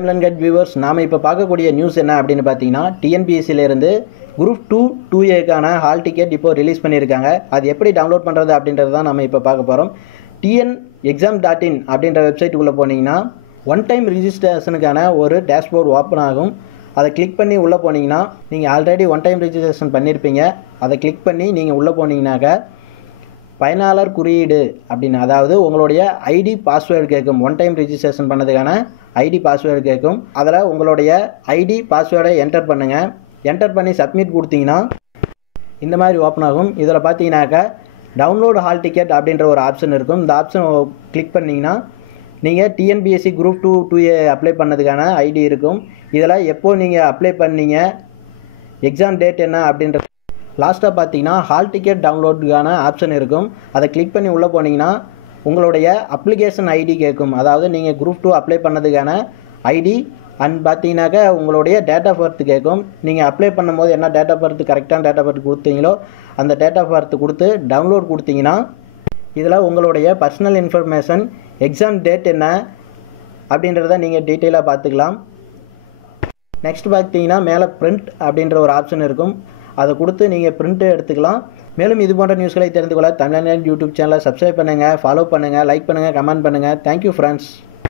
தமிழன்கட் viewers, நாம் இப்போ பார்க்கக்கூடிய நியூஸ் என்ன அப்படின்னு பார்த்தீங்கன்னா, டிஎன்பிஎஸ்சிலேருந்து குரூப் 2 2ஏக்கான ஹால் டிக்கெட் இப்போ ரிலீஸ் பண்ணியிருக்காங்க. அது எப்படி டவுன்லோட் பண்ணுறது அப்படின்றது தான் நம்ம இப்போ பார்க்க போகிறோம். TNExam.in அப்படின்ற வெப்சைட்டுக்குள்ளே போனீங்கன்னா ஒன் டைம் ரிஜிஸ்ட்ரேஷனுக்கான ஒரு டேஷ்போர்ட் ஓப்பன் ஆகும். அதை கிளிக் பண்ணி உள்ளே போனீங்கன்னா, நீங்கள் ஆல்ரெடி ஒன் டைம் ரிஜிஸ்ட்ரேஷன் பண்ணியிருப்பீங்க. அதை கிளிக் பண்ணி நீங்கள் உள்ளே போனீங்கன்னாக்கா பயனாளர் குறியீடு அப்படின்னு, அதாவது உங்களுடைய ஐடி பாஸ்வேர்டு கேட்கும். ஒன் டைம் ரிஜிஸ்ட்ரேஷன் பண்ணதுக்கான ஐடி பாஸ்வேர்டு கேட்கும். அதில் உங்களுடைய ஐடி பாஸ்வேர்டை என்டர் பண்ணுங்கள். என்டர் பண்ணி சப்மிட் கொடுத்தீங்கன்னா இந்த மாதிரி ஓப்பன் ஆகும். இதில் பார்த்தீங்கன்னாக்கா டவுன்லோட் ஹால் டிக்கெட் அப்படின்ற ஒரு ஆப்ஷன் இருக்கும். இந்த ஆப்ஷன் கிளிக் பண்ணிங்கன்னா நீங்கள் டிஎன்பிஎஸ்சி குரூப் 2 2A அப்ளை பண்ணதுக்கான ஐடி இருக்கும். இதில் எப்போ நீங்கள் அப்ளை பண்ணீங்க, எக்ஸாம் டேட் என்ன அப்படின்ற லாஸ்ட்டாக பார்த்தீங்கன்னா ஹால் டிக்கெட் டவுன்லோடுக்கான ஆப்ஷன் இருக்கும். அதை கிளிக் பண்ணி உள்ளே போனீங்கன்னா உங்களுடைய அப்ளிகேஷன் ஐடி கேட்கும். அதாவது நீங்கள் குரூப் 2 அப்ளை பண்ணதுக்கான ஐடி அண்ட் பார்த்தீங்கன்னாக்கா உங்களுடைய டேட் ஆஃப் பர்த் கேட்கும். நீங்கள் அப்ளை பண்ணும்போது என்ன டேட் ஆஃப் பர்த் கரெக்டான டேட் ஆஃப் பர்த் கொடுத்தீங்களோ அந்த டேட் ஆஃப் பர்த் கொடுத்து டவுன்லோட் கொடுத்தீங்கன்னா இதில் உங்களுடைய பர்சனல் இன்ஃபர்மேஷன், எக்ஸாம் டேட் என்ன அப்படின்றத நீங்கள் டீட்டெயிலாக பார்த்துக்கலாம். நெக்ஸ்ட் பார்த்தீங்கன்னா மேலே பிரிண்ட் அப்படின்ற ஒரு ஆப்ஷன் இருக்கும். அதை கொடுத்து நீங்கள் பிரிண்ட்டு எடுத்துக்கலாம். மேலும் இது போன்ற நியூஸ்களை தெரிந்து கொள்ள தமிழ்நாடு யூடியூப் சேனலை சப்ஸ்கிரைப் பண்ணுங்கள், ஃபாலோ பண்ணுங்கள், லைக் பண்ணுங்கள், கமெண்ட் பண்ணுங்கள். Thank you friends.